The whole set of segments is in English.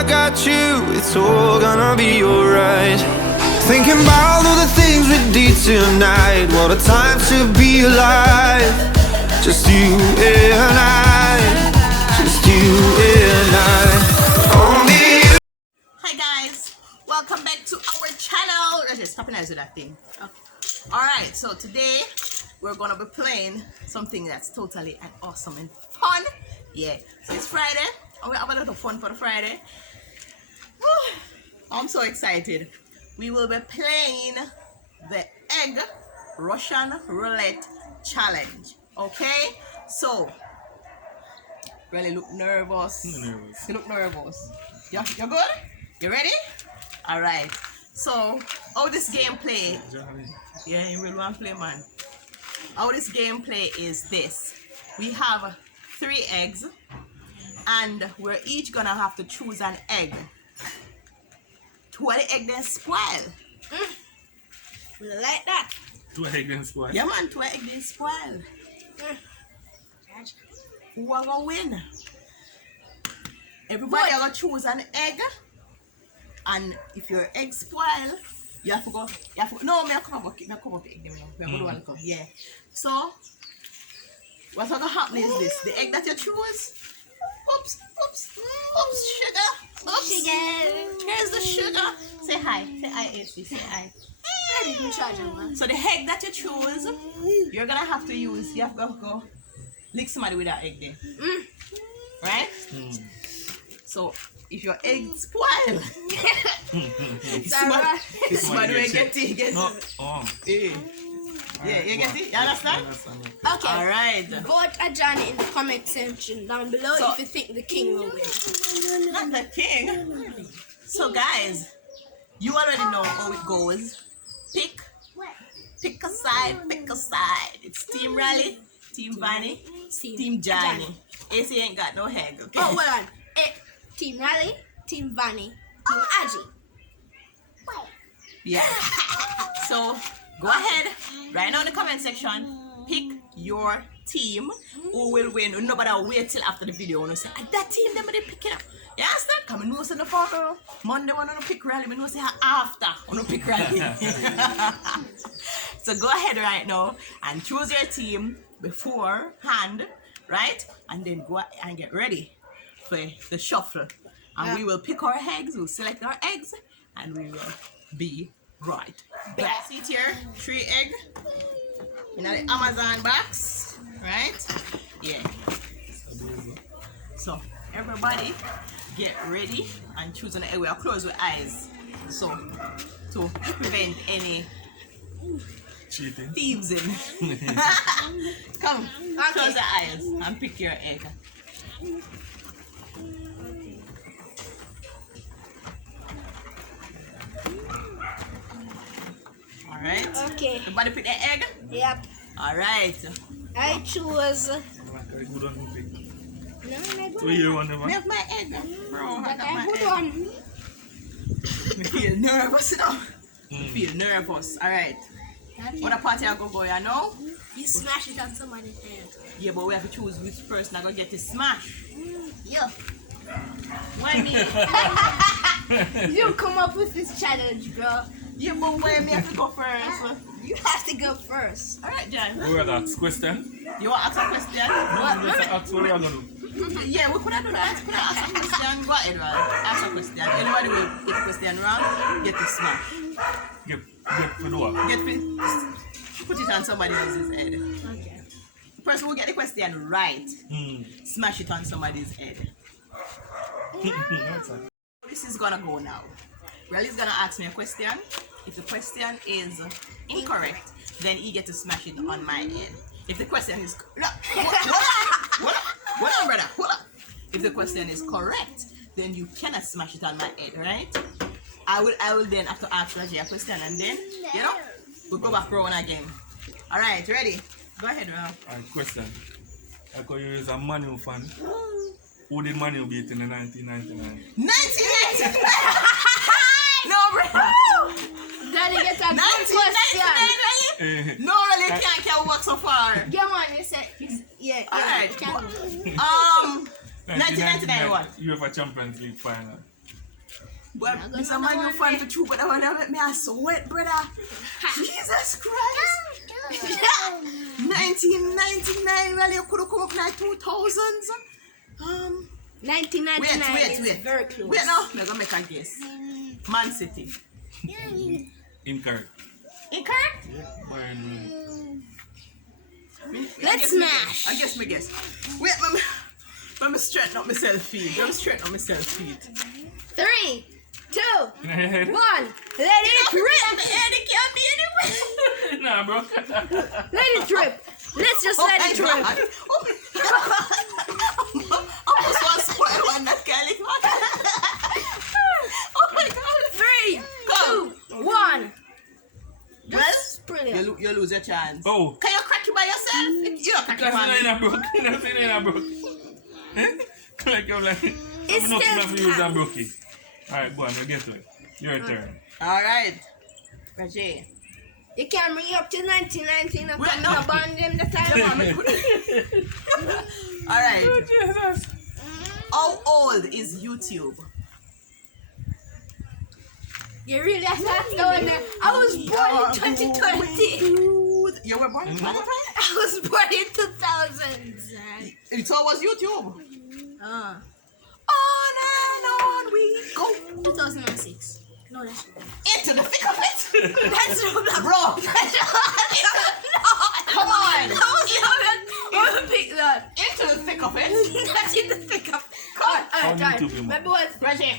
I got you, it's all gonna be alright. Thinking about all the things we did tonight. What a time to be alive. Just you and I. Just you and I. Only you. Hi guys, welcome back to our channel. Okay, stop and answer that thing. Okay. Alright, so today we're gonna be playing something that's totally and awesome and fun. Yeah, so it's Friday and we have a lot of fun for the Friday. Whew, I'm so excited. We will be playing the egg Russian roulette challenge. Okay, so really look nervous. You look nervous. You're good? You ready? All right. So how this game play? Yeah, you will want to play, man. How this game play is this: we have 3 eggs, and we're each gonna have to choose an egg. 2 of the egg then spoil. We like that. 2 egg then spoil. Yeah, man, 2 egg then spoil. Who are gonna win? Everybody are gonna choose an egg, and if your egg spoil, you have to go. No, me I come up. Me I come up egg. Me I go do one come. Yeah. So what's gonna happen is this: the egg that you choose. Oops, sugar. Oops. Sugar. Here's the sugar. Say hi. Say hi, AC. Say hi. So the egg that you choose, you're gonna have to use. You have to go lick somebody with that egg there. Right? So if your egg spoil, somebody will get it. No. Oh. Yeah, you get it? You understand? Okay. Alright. Vote a Johnny in the comment section down below So- if you think the king will win. Not the king. So guys, you already know how it goes. Pick a side, It's Team Rally, Team Vanny, Team Johnny. AC ain't got no egg, okay? Oh, hold on. Team Rally, Team Vanny, Team Aji. Yeah. So go ahead, right now in the comment section, pick your team who will win. Nobody will wait till after the video and say, that team, them they pick it up. You understand? Come and know the photo. Monday one on pick Rally, but no say after on pick Rally. So go ahead right now and choose your team beforehand, right? And then go and get ready for the shuffle. And we will pick our eggs, we'll select our eggs, and we will be right back. See it here, 3 egg in the Amazon box, right? Yeah. So everybody get ready and choose an egg. We are close with eyes, so to prevent any Cheating. thieves in. Come, close the eyes and pick your egg. Alright. Okay. Everybody pick the egg? Yep. Alright. I choose. Very good on the pick. No, I So you want them? Me have my egg. Bro, I got my good egg. one. Me feel nervous now. Me feel nervous. Alright. What a party I go, you know? You smash it on somebody's head. Yeah, but we have to choose which person I gonna get to smash. Yeah. Why me? You come up with this challenge, bro. Yeah, but why me have to go first? You have to go first. Alright, John. We will ask question. You want to ask a question? No, let's ask what we are going to do. Yeah, we could have done that. Could have asked a question. Go ahead, right? Ask a question. Anybody will get the question wrong, get to smash. Get for the what? Put it on somebody else's head. Okay. The person who get the question right, smash it on somebody's head. This is gonna go now. Rally's gonna ask me a question. If the question is incorrect, then he get to smash it on my head. If the question is hold on, brother. Hold on. If the question is correct, then you cannot smash it on my head, right? I will then have to ask Raji a question, and then we'll go back round again. All right, ready? Go ahead, Ralph. Alright, question. Because you is a Manu fan. Who did Manu beat in the 1999? 1999. No, brother. Daddy get a good question. 1999. No, really can't walk so far. Come on, you said, yeah. Alright. Can't. 1999 what? UEFA Champions League final. But it's a Man U fan for true, but I want to make me a sweat, brother. Jesus Christ. 1999, well, you could have come up like 2000s. 1999 wait. is very close. Wait, no, I'm gonna make a guess. Man City. Incorrect. Incorrect? Bayern Munich. Let's smash. I guess. Wait, let me straighten up myself feet. Let me straighten up myself feet. 3, 2, 1. In the head? Let it rip. It can't be anywhere. Nah, bro. Let it rip. Let's just let it rip. Almost one spoil one that Kelly. Oh my god. 3, 2, 1. Well, Brilliant. you lose your chance. Oh. Can you crack it by yourself? You don't crack it That's by not me. in a broke. That's not in a broke. Like, I'm like, It's I'm not still enough to use a time. brokey. Alright, go on, you get to it. Your turn. Alright. Reggie. You can't bring it up to 1919 and Wait, come no. to ban them the time. Alright. Oh, Jesus. How old is YouTube? You really have to go in there. I was born in 2020. You were born in 2020? I was born in 2000. So was YouTube. Uh, On and on we go. 2006. No, that's wrong. Into the thick of it. That's wrong. Bro. Come on. That was not pick that. Into the thick of it. That's in the thick of. On Alright, YouTube, you maybe what? Reggie,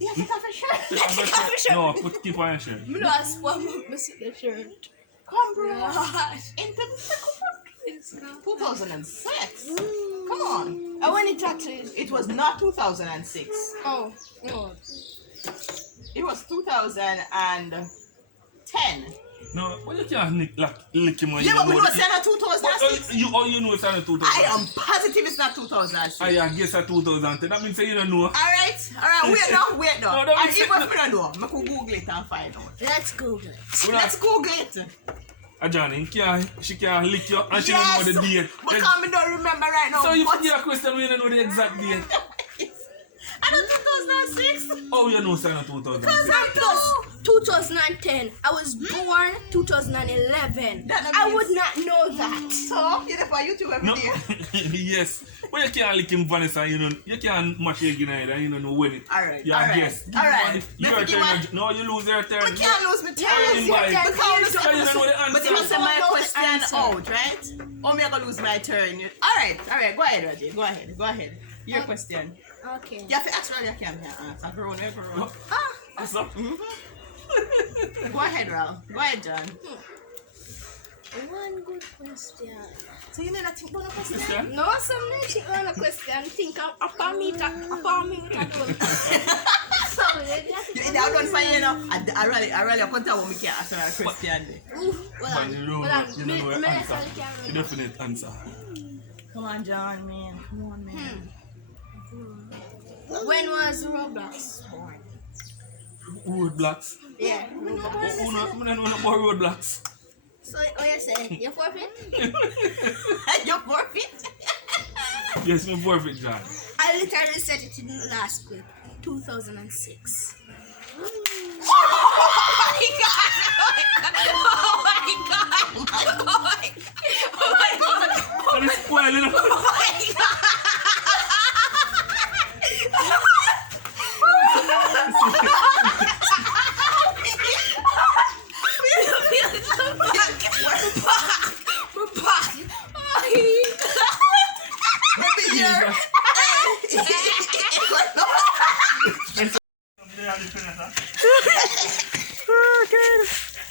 you take off your shirt. Take off your shirt. No, keep on your shirt. Me not spam up my shirt. Come, bro. Gosh. Into the thick of It's not. it. 2006. Come on. I want it actually. It was not 2006. Oh, no. It was 2010. No, well, you can't lick him when Yeah, you but we know don't the- say not 2006. You know it's not 2000. I am positive it's not 2006. I guess at 2010. That means say you don't know. Alright, wait now. No, And don't even say- if we don't know, I could Google it and find out. Let's Google it. Let's Google it. Johnny, she can't lick you and she Yes, don't know the date. because I don't remember right now. So you but forget a question when you don't know the exact date. I don't 2006. Oh, you know it's not 2000. Plus 2010. I was born 2011. That I means- would not know that. So, you're there for YouTube every No, day. yes. But you can't lick him Vanessa, you can't match it again either, you don't know when it. Alright, Yeah, alright, guess. alright. Your Maybe turn. you No, you lose your turn. I can't lose my Yeah, time. yes, Why? yes, Because yes, you don't know the answer. but you must say my don't know the question answer. out, right? Or me I gonna lose my turn. Alright, go ahead, Reggie. Go ahead. Your question. Okay. You have to ask Raleigh, I can't answer. Go on. Ah, What's up? Go ahead, Ral. Go ahead, John. one good question. So you know that think about a question? Question? No, some think on a question. Think upon me with a goal. So, I don't find you know. I really can't tell what me can answer a question. well, You know the answer. The definite answer. Come on, John, man. Come on, man. when was Roblox born? Roadblocks. Yeah. Who know about roadblocks? So, what you say? You forfeit? You're forfeit. Yes, me perfect, John. I literally said it in the last clip. 2006. Oh my god! And it's spoiling.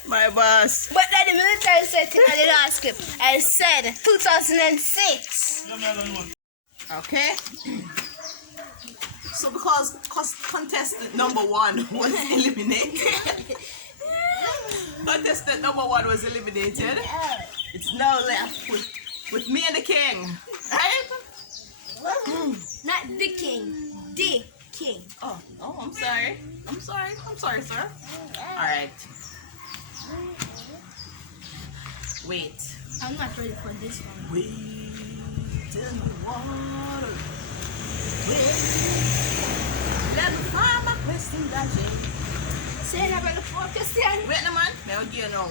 My boss. But then the military said it in the last clip. I said 2006. Okay. So because contestant number 1 was eliminated. Contestant number 1 was eliminated. It's now left with me and the king. Right? Not the king. The king. Oh, I'm sorry. I'm sorry, sir. Alright. Wait. I'm not ready for this one. Wait in the water. Wait. Let me find my question Say that about the focus then. Wait no man, may I give you now.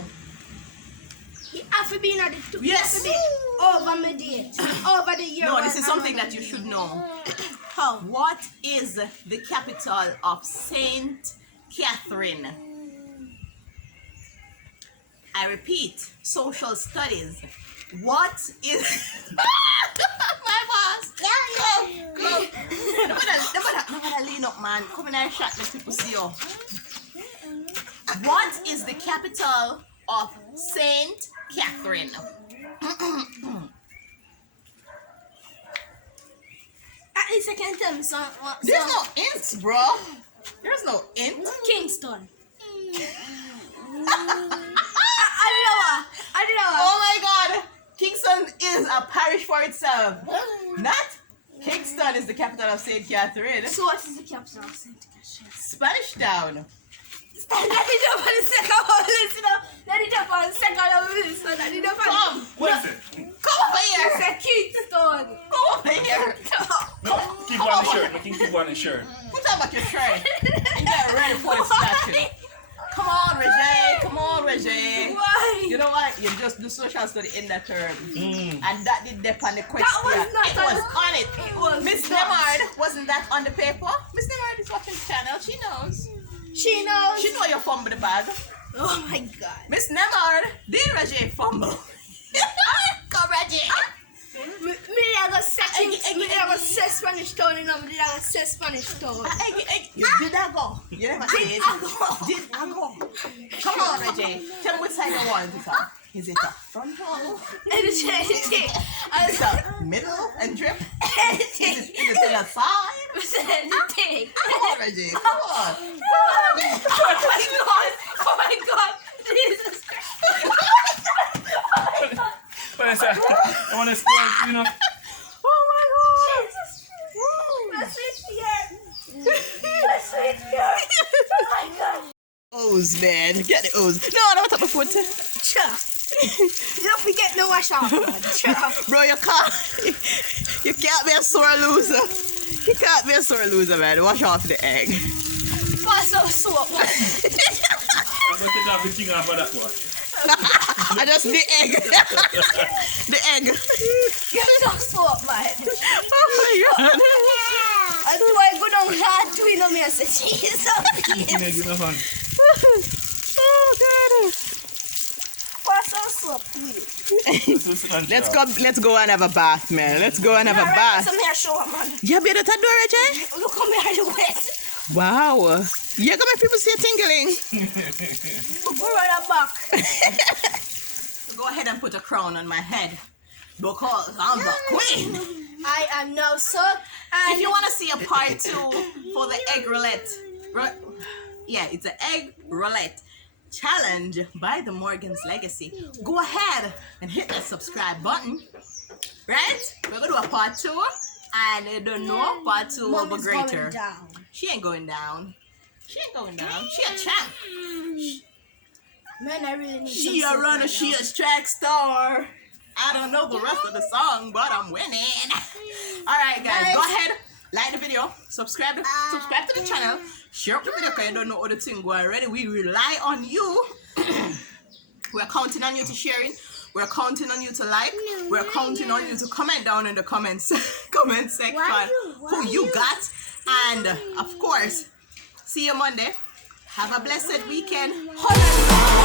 He have to be in the two. Yes. He have to be over my date. Over the year. No, this is something that you should know. How? What is the capital of Saint Catherine? I repeat, social studies. What is my boss? Come. Nobody lean up, man. Come in and shot let people see you. What is the capital of Saint Catherine? At least I can tell me some. There's no hints, bro. There's no hint. Kingston. I don't know. Oh my God! Kingston is a parish for itself. Not Kingston is the capital of Saint Catherine. So what is the capital of Saint Catherine? Spanish Town. Let it up on the second one. Listen up. Let it up on the second one. Listen. Let it up on. Come, What is it? come over here. It's a Kingston. Come over here. No, keep on the shirt. Making keep on the shirt. Put on back your shirt and get ready for the statue. Come on, Reggie. Come on, Reggie. Why? You know what? You just do social study in that term. Mm. And that did depend on the question. was not it on- was on it. It was Miss not. Nemard, wasn't that on the paper? Miss Nemard is watching the channel. She knows. She knows. She know you fumble the bag. Oh my God. Miss Nemard, did Reggie fumble? Go, Reggie. Me I go say Eggy. me I go say Spanish town, you know. Me I go say Spanish town. Did I go? You never said. Did I go? Come on, Reggie. Tell me which side you want it on. Is it a front row? Anything. Is it a middle and drip? Anything. Is it to the side? Anything. Come on, Reggie. Come on. Oh my God. Jesus. What is that? I want to spoil, you know. Oh my God. Let's switch here. Let's switch here. Oh my God. O's, man. Get the O's. No, I don't want to put my foot. You don't forget no wash off. Bro, you can't be a sore loser. You can't be a sore loser, man. Wash off the egg. What's so soap? I'm going to take off the thing off of that one. I just the egg. The egg. Give me some soap, man. Oh my God. I do I go down hard to in a message. You know, give me a fan. Oh God. What's so soap, please? Let's go and have a bath, man. Let's go and have a bath. Some hair show, man. You better do it, Reggie. Look how me are wet. Wow. You're gonna make people see a tingling. Go right back. Go ahead and put a crown on my head. Because I'm the queen. I am now soap. If you want to see a part 2 for the egg roulette, yeah, it's an egg roulette challenge by the Morgan's Legacy. Go ahead and hit that subscribe button. Right? We're gonna do a part 2, and I don't know, part 2 will be greater. She ain't going down. She ain't going down. She a champ. Man, I really need She a some soap runner. right She now. a track star. I don't know the rest of the song, but I'm winning. All right, guys, go ahead, like the video, subscribe to the channel, share up the video because you don't know other thing going already. We rely on you. We're counting on you to sharing. We're counting on you to like. We're counting on you to comment down in the comment section who you got. And of course, see you Monday. Have a blessed weekend. Holla.